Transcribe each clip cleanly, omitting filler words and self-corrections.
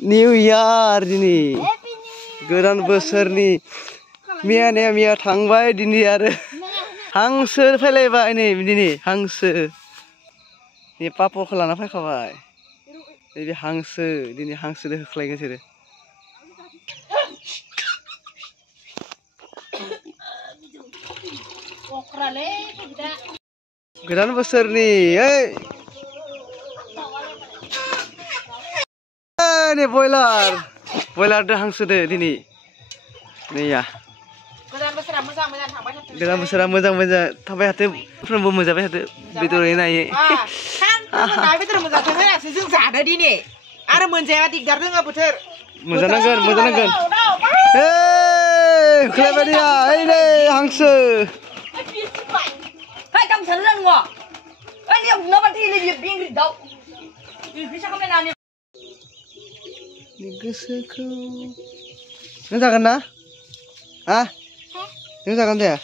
New Year dini. Goदान बोसोरनि मिया थांबाय दिनि आरो हांसो फैलायबाय नै दिनि हांसो नि पापखौ लाना फैखाबाय बे हांसो दिनि हांसोदो होख्लायगोन सोरो गोदान बोसोरनि नै बयलार दो हांसोदो दिनि नैया गोदान बोसोरा मोजां थाबाय हाथो फ्रोमबो मोनजाबाय हाथो बेदरै नायै बेदर मोनजाथारबाय जों जादो दिनि आरो मोनजाया दिगदार दोङो बोथोर मोनजानांगोन होख्लायबायदिया ओइ नै हांसो Hai kamu salah nggak? Ini yang kenapa sih ini dia bingkri dau? Bisa kamu nanya? Ini gosoku. Ini jagan na? Hah? Ini jagan deh.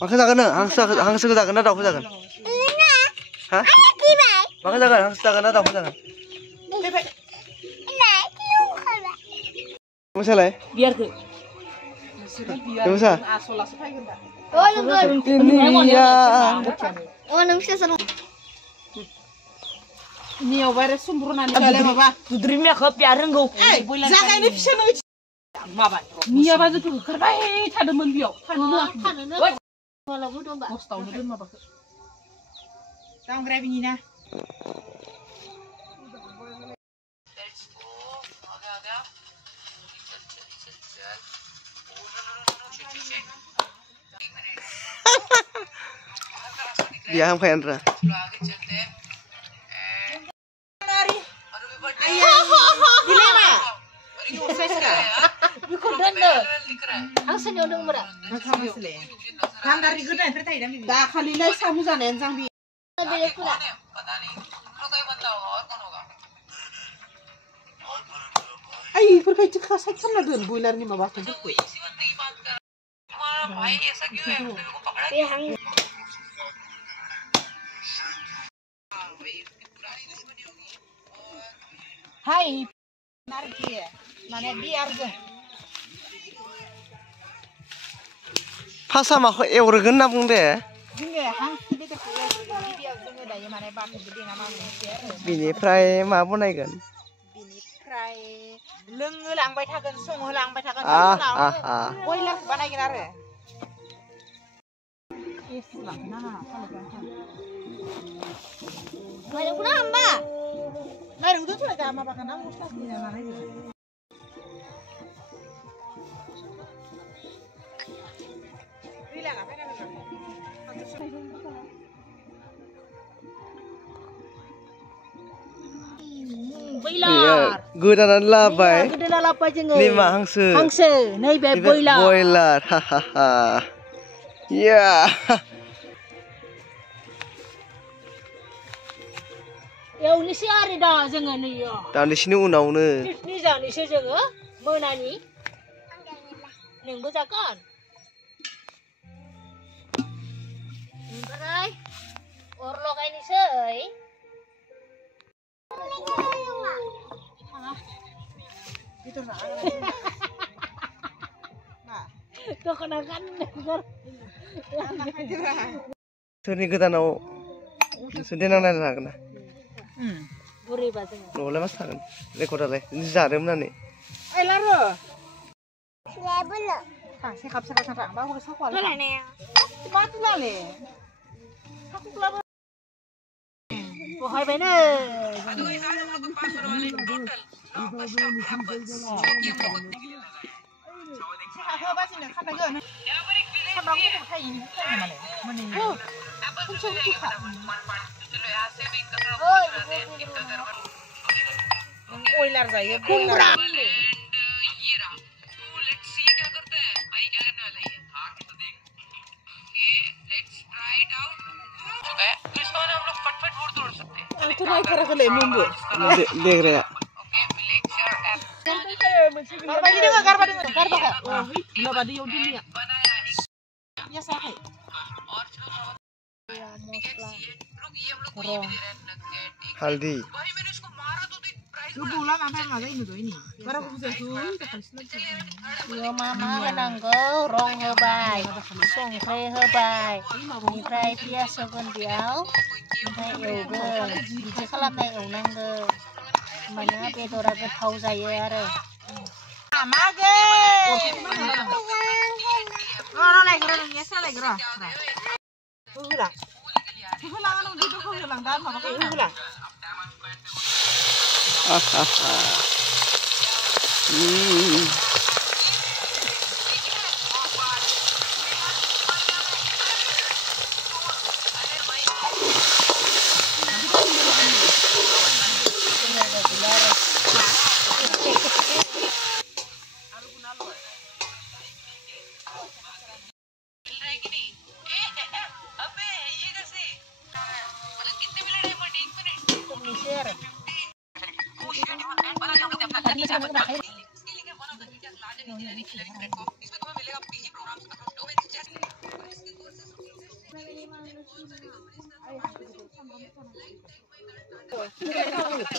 Makan jagan na? Hangsa jagan na? Daun jagan? Hah? Makan jagan? Hangsa jagan na? Daun jagan? Kamu salah? Biar ke. Kamu salah? Oh, ini ya. Oh, nungsi seru. Ini awalnya sumberan nih kalian apa? Tudrimnya ke piaran go. Jangan ini bisa nih. Apa? Ini apa tuh? Karena ada mendiok. Kalau udah mbak. Mau tahu dulu apa? Kamu grab ini nah. Dia ham kayak Andra. Hai, nargi ya, mana biar deh. Pas sama aku eurgen nabung deh. Enggak, hangsi bete biar deh dari mana batu gede nama manusia. Bini fry mabu naik kan? Bini fry, lengulang baik hagen, songulang baik hagen. Boiler mana gini are? Islah, nah, kalau kan. Mana guna amba? Nah, udah tuh ada apa kan? Aku start di mana lagi? Bilang apa kan? Boiler. Godanan labai. Godanan labai jenggo. Lima hangse. Hangse, nih be boiler. Boiler, hahaha. Ya. Ya ini sih ada dah jangan ni ya. Dan di sini unau-unau. Ni jangan ni saja mana ni? Nenggo jakan. Berai. Orlo kayak ni sih. Itu nak. Kau kenakan. Sini kita nau. Sudah nana nak na. Buri bahasa. Nolai mas kan? Rekod alai. Ini jarem nani. Eh laro. Level. Saya kapsa kapsa tak. Bawa ke sekolah. Mana ni? Cepat lah le. Aku keluar. Wahai benar. Boiler जाइए बोइलर ये रहा let's see क्या करता है भाई क्या करने वाला है आके तो देख okay let's try it out हो गया तो इसको हम लोग फटफट तोड़ सकते हैं तो नहीं फर्क ले मुंबई देख रहे हैं ओके मिलेक sure app garba di dengar garba garba di dunia ya sahe और रुक ये हम लोग को ये भी दे रहे हैं हल्दी भाई मैंने इसको मारा तो Kebulan sampai nggak ini tuh ini. Karena aku bisa tuh. Yo mama nanggo rong hebay, song kre hebay, nipai dia sogon diau, nipai eugen, biji खालामनाय एवनांगो, होमबाना बेदरा गोथाव जायो आरो. Amage. Orang lagi orang biasa lagi orang. Ulang. Ulang anu gitu kok ulang dan mama kan ulang.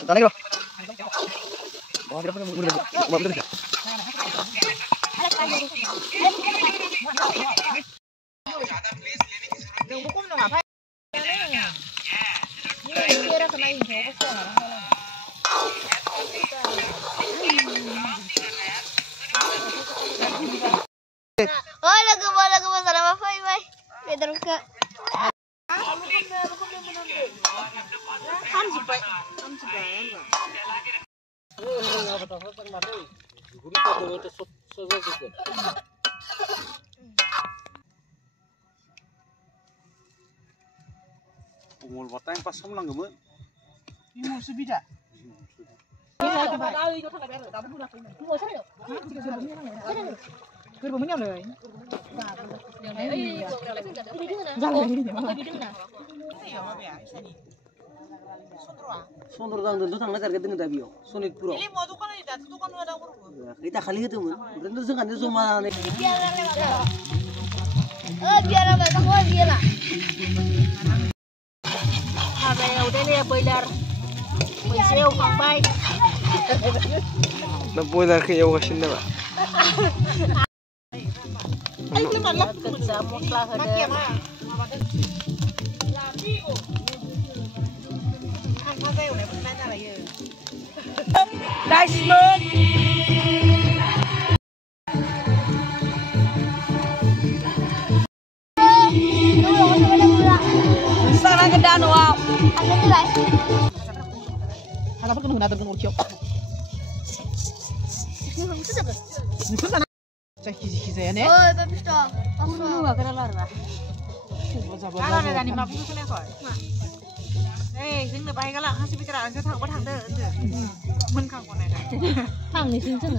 Tangan bro. Wah, berapa bener. Hukum dong apa? Kira kena info Oh, lagu salam apa ini? Beda ke. Umur batang pas semlang gemen. Ini mau sebida. Gerbangnya loh. Sondur dang dulu tangna target dengan tabio. Sonik pro. Ini mau tukang ini, tukang ada urut. Kita kali itu mun. Bener sing kan semua. Biar apa kau dia lah. Ada yang udah nih boiler, boiler phang bay. Na boiler kayak wasin na ba. Kerja muslah ada. Nice look. Sana ke danau. Ada tu lah. Ada perlu nak terkena urut. Itu siapa? Itu sana. Cek kisi ya ne. Oh, bagus toh. Nggak kena lara. Kalau ada ni mampu tu kena kau.ซึ่งเดี๋ยวไปกันละ50 ปีกระดาษจะถังว่าถังเด้อมันข้างคนไหนได้ Phang nih sing sing.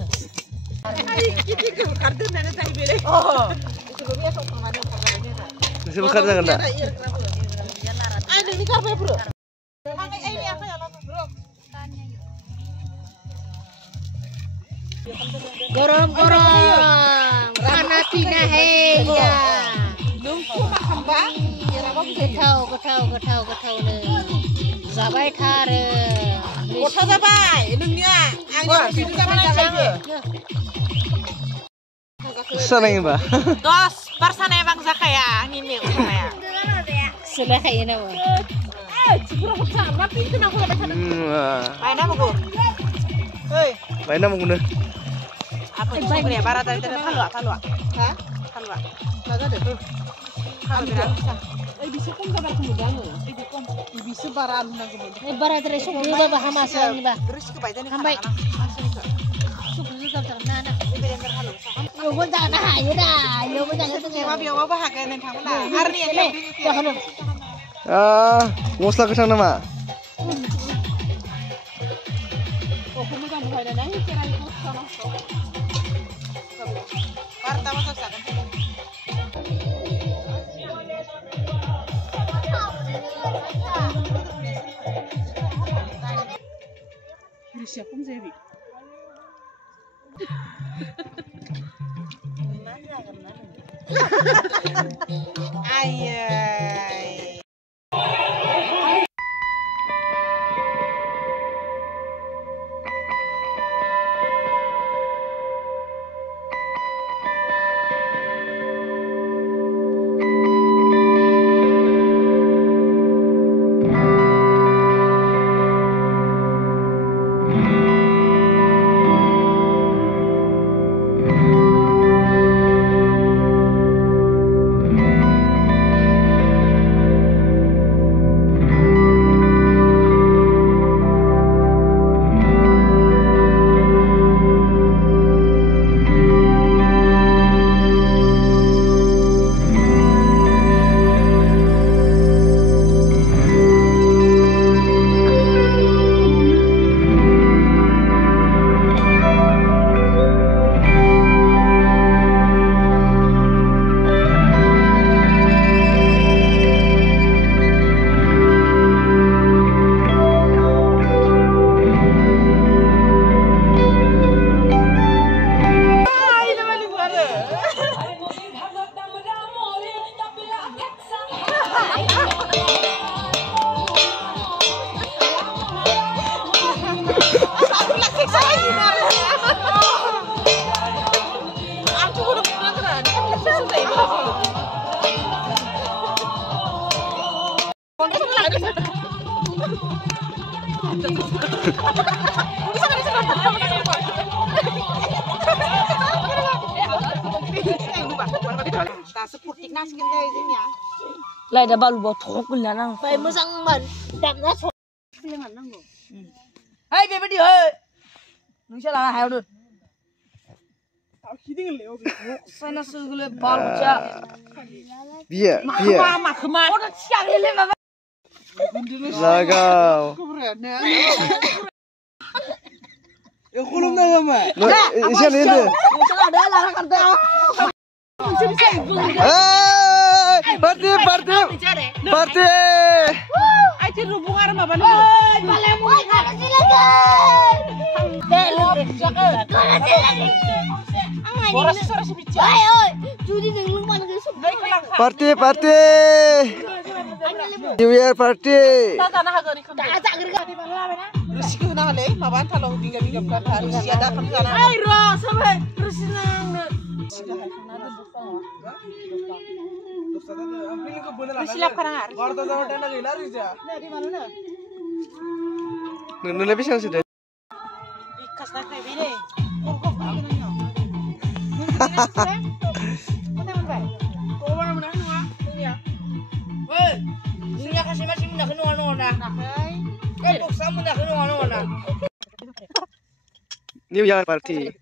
ไอ้กิ๊กๆการเดินนั่นใจไปเลยโอ้itu gue biasa kemana kemana Masih bekerja kan dah? ada ini karpe bro ini apa ya bro Gorom panas tidak ya. lumpuh makan bang Getau nih. Zabai thare. kau tahu apa ini angin itu sama jaga Sana yang ba? dos persana bang zakaya ini ya Sudah kayak ini mah. cipro kecil tapi itu nak kau baca main apa kau hei Main apa guna? apa itu beri barat tadi talua hah talua naga deh kalau bisa bisa pun kabar kemudian bisa barang nang kemudian Bara terus subuh ba hamas lang ba. terus kebaca nih Hambay. Subuh juga terang na. Yo mo ta na hayo na. Yo mo ta na Wa biyo wa bahag nen thang na arni ya Ah, ngosla ke sana mah. Pertama sa kan siap pun saya Ayah. Lại đã balu bawa thok gula nang. Baik mesang man. Damna thok. Leman nang. Hai bebe di hai. Nu sala hai udah. Sana sugule balu cha. Biar. Mama kemana? Udah siang lele mama. Lagau. Kulum na naman. Isa na yun. Salah ada lah kata. Party. Ay, tirubong araw maban. Ay, balemu. Ay, kana silakan. Boras suara si bicara. Ay, oy. Judi nang lumang ke subay ko lang. Party. New Year party. Tanah hagari kan. Tak gerga di mana na. Risiko na hale, maban talong bingga-bingga kan hari siada kan sana. Ay, ro, sampai terus nang. Silap karang hari. Nung lebih siang sudah. Ikas na kay bine. New Year party.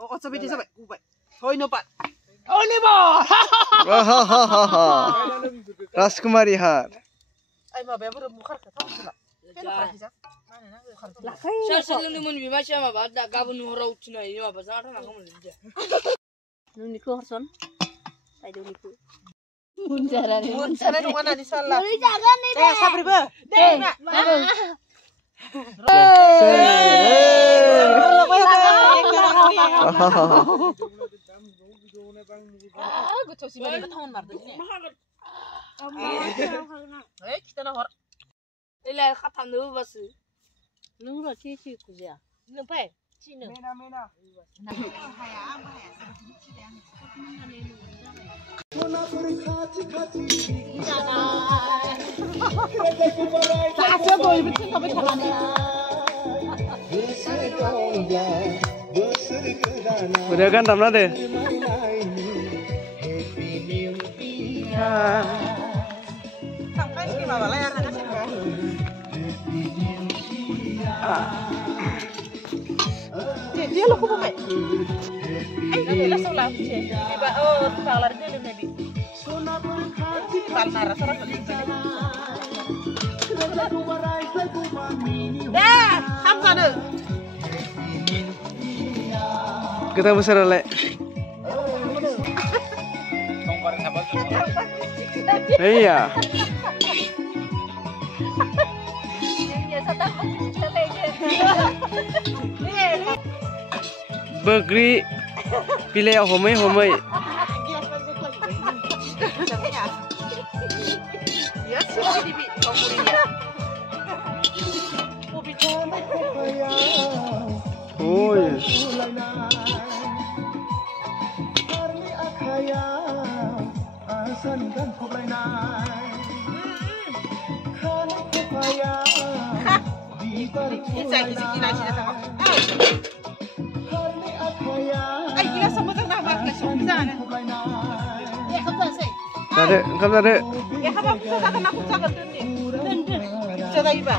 Oh, sabi di sabi. Hoy no pat. Raskumari Har. Ay mabe bro mukhar ka tahu sila. Saya lemon bima siapa ba? Da gabun hora ucina ini apa? Zara nak kamu lihat. Niku Harson. Ayo niku. Muncara ni. Sana nung ana di sala. Jangan ni. Eh sabri ba? Gusto si Mari tahun mar dini. Kita na hor. Ila khatam dulu bas. Nung lo cici kuja. Nung pai. Cina. Mena.Asa boy bitin tapi kalani. Udah kan tamna deh. Sampai sini mama layar na sini ba. Dia lo ko ba? Ay, nila sa lahat siya. Diba? Oh, talar dia lu nabi. Tal nara sarap balik. Dah, hamsa deh. Kita besar lek. Iya. Begri pilih homai. Ya, sih di komurinya. Oh ya. Ay, gila sama tang nama ke sana. Ya, kapan sih? Tadi. Ya kapan bisa tak kena aku sangat dending. Jaga iba.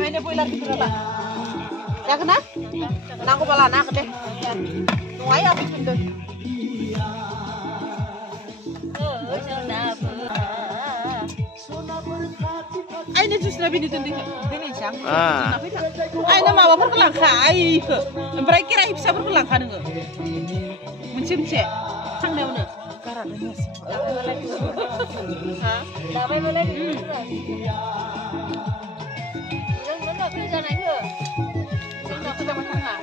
Ay, na boiler kita lah. Ya kena? Kena aku bala nak deh. Tuai apa pintu? Ay, na jus nabi ditending. Dini siang. Ay, na mawa perkelang kai ke. Emperai kira bisa perkelang kan nge. Mencimce. Sang dia mana? Karan ini. Hah? Dapat boleh di mana kerja nak ke? Nak ke zaman tengah.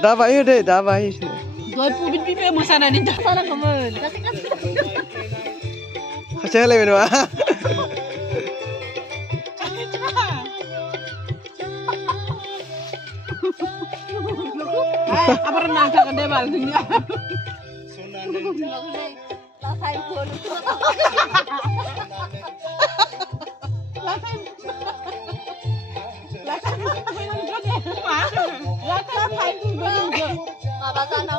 Dah bayu deh, dah bayu. Gue pubit pipe masana ninja sana kemen. Kacang lagi mana? Apa renang ke debal ini? Nggak